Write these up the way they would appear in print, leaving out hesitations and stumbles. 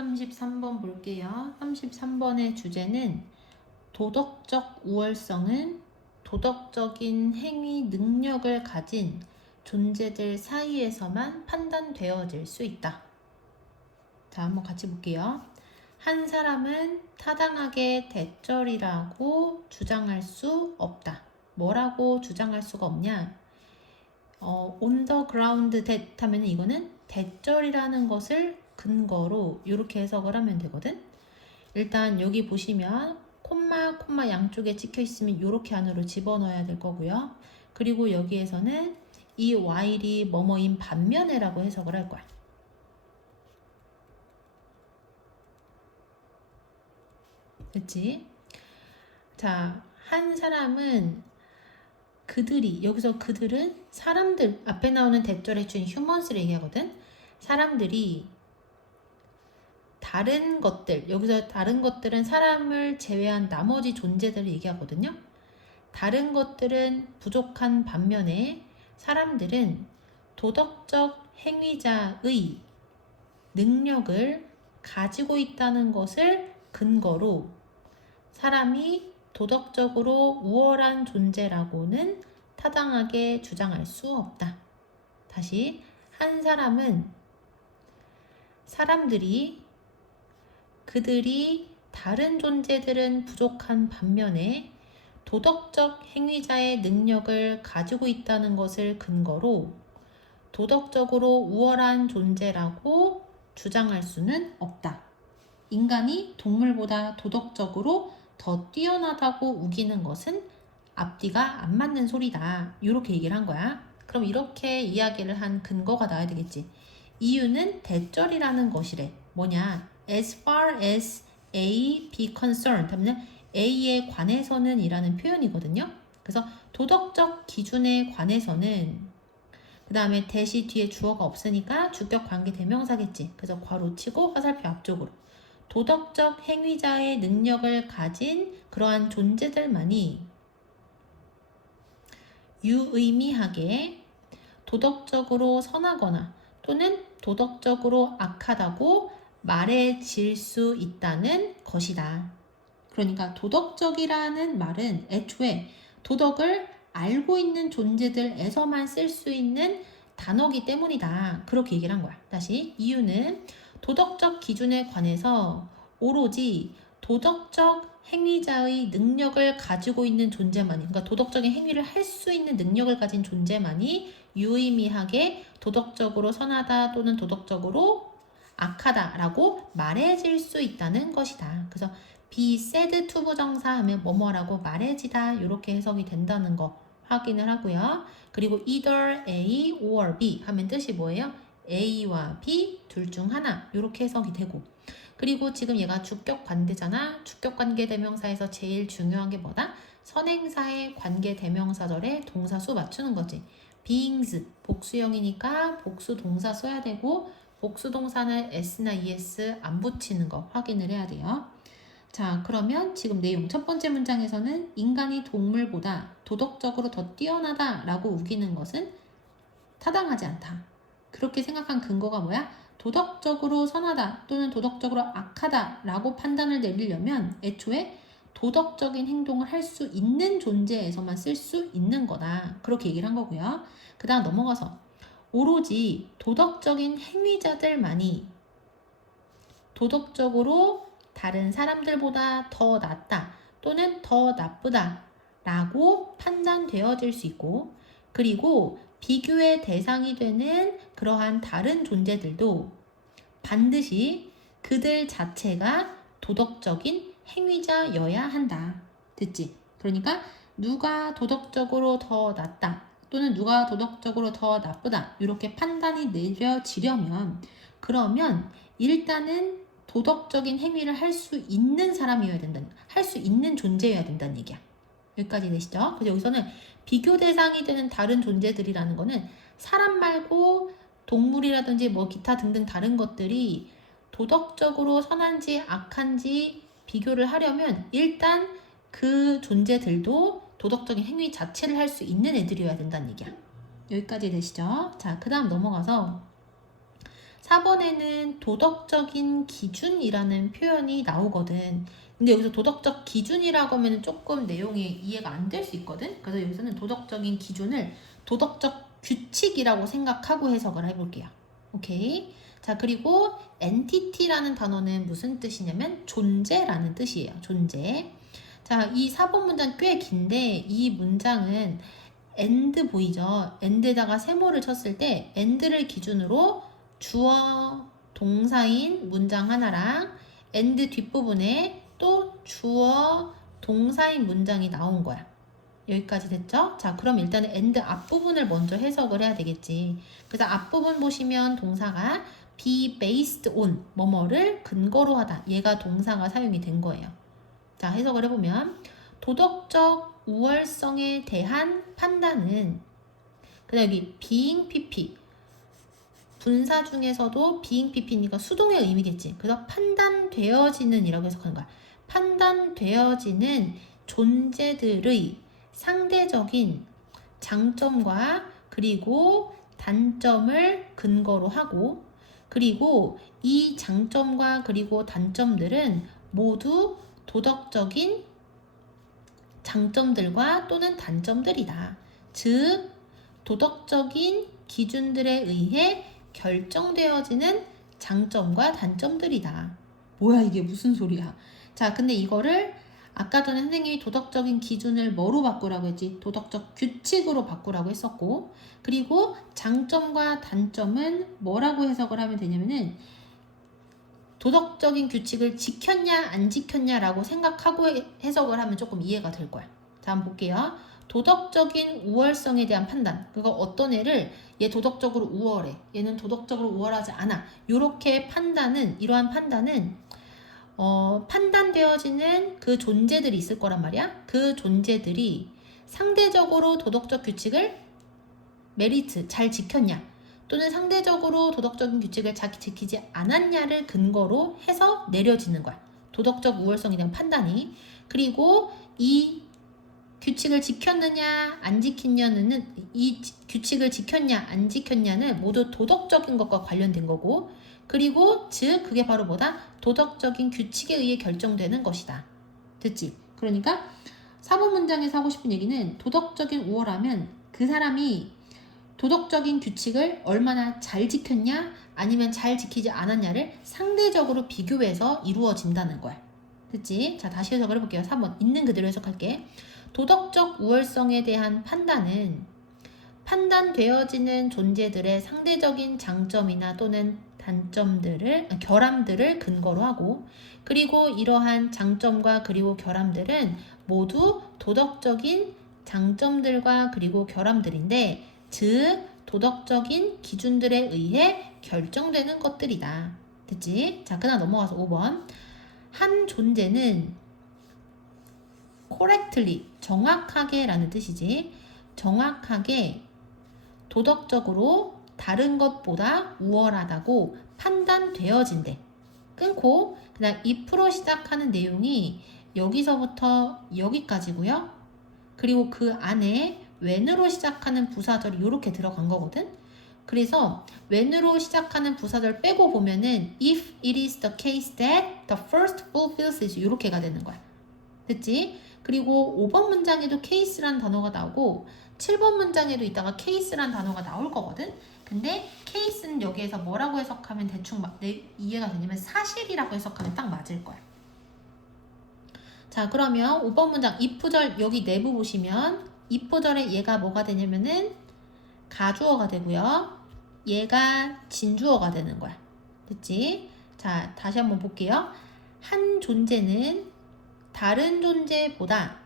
33번 볼게요. 33번의 주제는 도덕적 우월성은 도덕적인 행위 능력을 가진 존재들 사이에서만 판단되어질 수 있다. 자, 한번 같이 볼게요. 한 사람은 타당하게 대절이라고 주장할 수 없다. 뭐라고 주장할 수가 없냐? on the ground that 하면 이거는 대절이라는 것을 근거로 이렇게 해석을 하면 되거든. 일단 여기 보시면 콤마 양쪽에 찍혀 있으면 이렇게 안으로 집어넣어야 될 거고요. 그리고 여기에서는 이 while이 뭐뭐인 반면에라고 해석을 할 거야. 됐지? 자, 한 사람은 그들이, 여기서 그들은 사람들, 앞에 나오는 대절의 주인 휴먼스를 얘기하거든. 사람들이 다른 것들, 여기서 다른 것들은 사람을 제외한 나머지 존재들을 얘기하거든요. 다른 것들은 부족한 반면에 사람들은 도덕적 행위자의 능력을 가지고 있다는 것을 근거로 사람이 도덕적으로 우월한 존재라고는 타당하게 주장할 수 없다. 다시, 한 사람은 사람들이 그들이 다른 존재들은 부족한 반면에 도덕적 행위자의 능력을 가지고 있다는 것을 근거로 도덕적으로 우월한 존재라고 주장할 수는 없다. 인간이 동물보다 도덕적으로 더 뛰어나다고 우기는 것은 앞뒤가 안 맞는 소리다. 이렇게 얘기를 한 거야. 그럼 이렇게 이야기를 한 근거가 나와야 되겠지. 이유는 대절이라는 것이래. 뭐냐? As far as A be concerned 하면 A에 관해서는 이라는 표현이거든요. 그래서 도덕적 기준에 관해서는 그 다음에 대시 뒤에 주어가 없으니까 주격 관계 대명사겠지. 그래서 괄호 치고 화살표 앞쪽으로 도덕적 행위자의 능력을 가진 그러한 존재들만이 유의미하게 도덕적으로 선하거나 또는 도덕적으로 악하다고 말해질 수 있다는 것이다. 그러니까 도덕적이라는 말은 애초에 도덕을 알고 있는 존재들에서만 쓸 수 있는 단어기 때문이다. 그렇게 얘기를 한 거야. 다시, 이유는 도덕적 기준에 관해서 오로지 도덕적 행위자의 능력을 가지고 있는 존재만이, 그러니까 도덕적인 행위를 할 수 있는 능력을 가진 존재만이 유의미하게 도덕적으로 선하다 또는 도덕적으로 악하다라고 말해질 수 있다는 것이다. 그래서 be said to 부정사 하면 뭐뭐라고 말해지다 이렇게 해석이 된다는 거 확인을 하고요. 그리고 either A or B 하면 뜻이 뭐예요? A와 B 둘 중 하나 이렇게 해석이 되고, 그리고 지금 얘가 주격 관대잖아. 주격 관계 대명사에서 제일 중요한 게 뭐다? 선행사의 관계 대명사절에 동사수 맞추는 거지. beings 복수형이니까 복수 동사 써야 되고 복수 동사는 s나 es 안 붙이는 거 확인을 해야 돼요. 자, 그러면 지금 내용 첫 번째 문장에서는 인간이 동물보다 도덕적으로 더 뛰어나다 라고 우기는 것은 타당하지 않다. 그렇게 생각한 근거가 뭐야? 도덕적으로 선하다 또는 도덕적으로 악하다 라고 판단을 내리려면 애초에 도덕적인 행동을 할 수 있는 존재에서만 쓸 수 있는 거다. 그렇게 얘기를 한 거고요. 그 다음 넘어가서 오로지 도덕적인 행위자들만이 도덕적으로 다른 사람들보다 더 낫다 또는 더 나쁘다 라고 판단되어질 수 있고, 그리고 비교의 대상이 되는 그러한 다른 존재들도 반드시 그들 자체가 도덕적인 행위자여야 한다. 됐지? 그러니까 누가 도덕적으로 더 낫다 또는 누가 도덕적으로 더 나쁘다 이렇게 판단이 내려지려면 그러면 일단은 도덕적인 행위를 할 수 있는 사람이어야 된다. 할 수 있는 존재여야 된다는 얘기야. 여기까지 되시죠? 그래서 여기서는 비교 대상이 되는 다른 존재들이라는 거는 사람 말고 동물이라든지 뭐 기타 등등 다른 것들이 도덕적으로 선한지 악한지 비교를 하려면 일단 그 존재들도 도덕적인 행위 자체를 할 수 있는 애들이어야 된다는 얘기야. 여기까지 되시죠? 자, 그 다음 넘어가서 4번에는 도덕적인 기준이라는 표현이 나오거든. 근데 여기서 도덕적 기준이라고 하면 조금 내용이 이해가 안 될 수 있거든. 그래서 여기서는 도덕적인 기준을 도덕적 규칙이라고 생각하고 해석을 해볼게요. 오케이. 자, 그리고 entity라는 단어는 무슨 뜻이냐면 존재라는 뜻이에요. 존재. 자, 이 4번 문장 꽤 긴데 이 문장은 and 보이죠? and에다가 세모를 쳤을 때 and를 기준으로 주어 동사인 문장 하나랑 and 뒷부분에 또 주어 동사인 문장이 나온 거야. 여기까지 됐죠? 자, 그럼 일단은 and 앞부분을 먼저 해석을 해야 되겠지. 그래서 앞부분 보시면 동사가 be based on 뭐뭐를 근거로 하다. 얘가 동사가 사용이 된 거예요. 자, 해석을 해보면 도덕적 우월성에 대한 판단은 그다음 여기 being pp 분사 중에서도 being pp니까 수동의 의미겠지. 그래서 판단되어지는 이라고 해석하는 거야. 판단되어지는 존재들의 상대적인 장점과 그리고 단점을 근거로 하고 그리고 이 장점과 그리고 단점들은 모두 도덕적인 장점들과 또는 단점들이다. 즉, 도덕적인 기준들에 의해 결정되어지는 장점과 단점들이다. 뭐야, 이게 무슨 소리야? 자, 근데 이거를 아까 전에 선생님이 도덕적인 기준을 뭐로 바꾸라고 했지? 도덕적 규칙으로 바꾸라고 했었고, 그리고 장점과 단점은 뭐라고 해석을 하면 되냐면은 도덕적인 규칙을 지켰냐 안 지켰냐라고 생각하고 해석을 하면 조금 이해가 될 거야. 자, 한번 볼게요. 도덕적인 우월성에 대한 판단. 그거 어떤 애를 얘 도덕적으로 우월해. 얘는 도덕적으로 우월하지 않아. 이렇게 이러한 판단은 판단되어지는 그 존재들이 있을 거란 말이야. 그 존재들이 상대적으로 도덕적 규칙을 메리트 잘 지켰냐 또는 상대적으로 도덕적인 규칙을 잘 지키지 않았냐를 근거로 해서 내려지는 거야. 도덕적 우월성에 대한 판단이. 그리고 이 규칙을 지켰느냐 안 지켰냐는 이 규칙을 지켰냐 안 지켰냐는 모두 도덕적인 것과 관련된 거고 그리고 즉 그게 바로 뭐다? 도덕적인 규칙에 의해 결정되는 것이다. 됐지? 그러니까 4번 문장에서 하고 싶은 얘기는 도덕적인 우월하면 그 사람이 도덕적인 규칙을 얼마나 잘 지켰냐 아니면 잘 지키지 않았냐를 상대적으로 비교해서 이루어진다는 거야. 됐지? 자, 다시 해석을 해볼게요. 3번 있는 그대로 해석할게. 도덕적 우월성에 대한 판단은 판단되어지는 존재들의 상대적인 장점이나 또는 결함들을 근거로 하고 그리고 이러한 장점과 그리고 결함들은 모두 도덕적인 장점들과 그리고 결함들인데 즉 도덕적인 기준들에 의해 결정되는 것들이다. 됐지? 자, 그다음 넘어가서 5번 한 존재는 correctly 정확하게 라는 뜻이지 정확하게 도덕적으로 다른 것보다 우월하다고 판단되어진대. 끊고 그다음 if로 시작하는 내용이 여기서부터 여기까지고요. 그리고 그 안에 when으로 시작하는 부사절이 이렇게 들어간 거거든. 그래서 when으로 시작하는 부사절 빼고 보면은 if it is the case that the first fulfills it 이렇게가 되는 거야. 됐지? 그리고 5번 문장에도 case란 단어가 나오고 7번 문장에도 이따가 case란 단어가 나올 거거든. 근데 case는 여기에서 뭐라고 해석하면 대충 이해가 되냐면 사실이라고 해석하면 딱 맞을 거야. 자, 그러면 5번 문장 if절 여기 내부 보시면 if절에 얘가 뭐가 되냐면은 가주어가 되고요. 얘가 진주어가 되는 거야. 됐지? 자, 다시 한번 볼게요. 한 존재는 다른 존재보다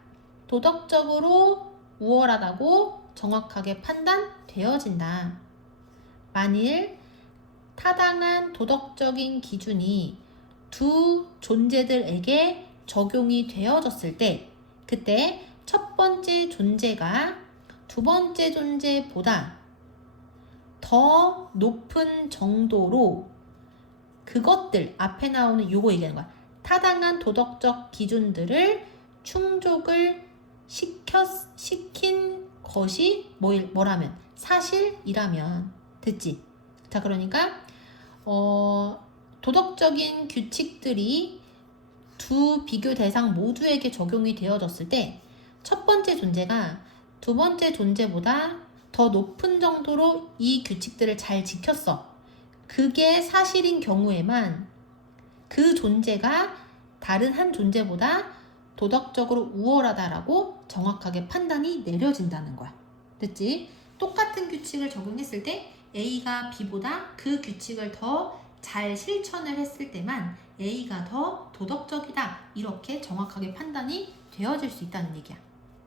도덕적으로 우월하다고 정확하게 판단되어진다. 만일 타당한 도덕적인 기준이 두 존재들에게 적용이 되어졌을 때 그때 첫 번째 존재가 두 번째 존재보다 더 높은 정도로 그것들 앞에 나오는 요거 얘기하는 거야. 타당한 도덕적 기준들을 충족을 시킨 것이 뭐라면 사실이라면 됐지. 자, 그러니까 도덕적인 규칙들이 두 비교 대상 모두에게 적용이 되어졌을 때 첫 번째 존재가 두 번째 존재보다 더 높은 정도로 이 규칙들을 잘 지켰어. 그게 사실인 경우에만 그 존재가 다른 한 존재보다 도덕적으로 우월하다라고 정확하게 판단이 내려진다는 거야. 됐지? 똑같은 규칙을 적용했을 때 A가 B보다 그 규칙을 더 잘 실천을 했을 때만 A가 더 도덕적이다. 이렇게 정확하게 판단이 되어질 수 있다는 얘기야.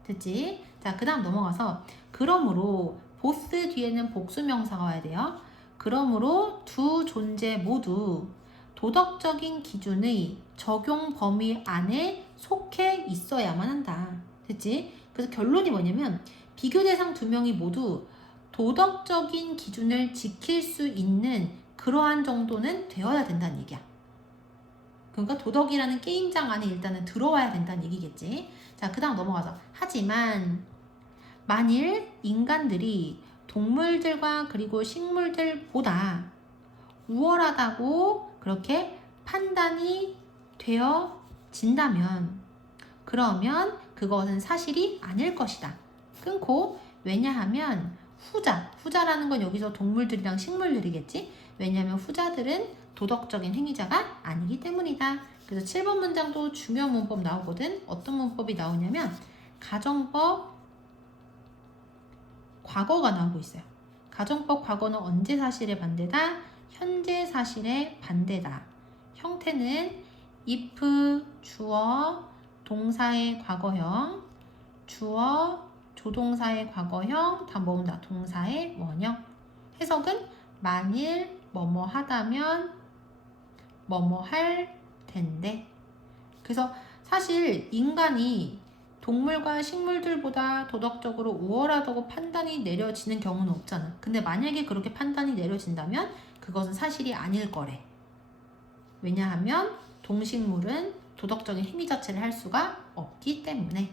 됐지? 자, 그 다음 넘어가서 그러므로 보스 뒤에는 복수명사가 와야 돼요. 그러므로 두 존재 모두 도덕적인 기준의 적용 범위 안에 속해 있어야만 한다. 됐지? 그래서 결론이 뭐냐면 비교 대상 두 명이 모두 도덕적인 기준을 지킬 수 있는 그러한 정도는 되어야 된다는 얘기야. 그러니까 도덕이라는 게임장 안에 일단은 들어와야 된다는 얘기겠지. 자, 그 다음 넘어가서 하지만 만일 인간들이 동물들과 그리고 식물들보다 우월하다고 그렇게 판단이 되어진다면 그러면 그것은 사실이 아닐 것이다. 끊고 왜냐하면 후자라는 건 여기서 동물들이랑 식물들이겠지. 왜냐하면 후자들은 도덕적인 행위자가 아니기 때문이다. 그래서 7번 문장도 중요한 문법 나오거든. 어떤 문법이 나오냐면 가정법 과거가 나오고 있어요. 가정법 과거는 언제 사실의 반대다? 현재 사실의 반대다. 형태는 if, 주어, 동사의 과거형, 주어, 조동사의 과거형, 다 모은다. 동사의 원형. 해석은 만일 뭐뭐 하다면 뭐뭐 할 텐데. 그래서 사실 인간이 동물과 식물들보다 도덕적으로 우월하다고 판단이 내려지는 경우는 없잖아. 근데 만약에 그렇게 판단이 내려진다면 그것은 사실이 아닐 거래. 왜냐하면 동식물은 도덕적인 행위 자체를 할 수가 없기 때문에.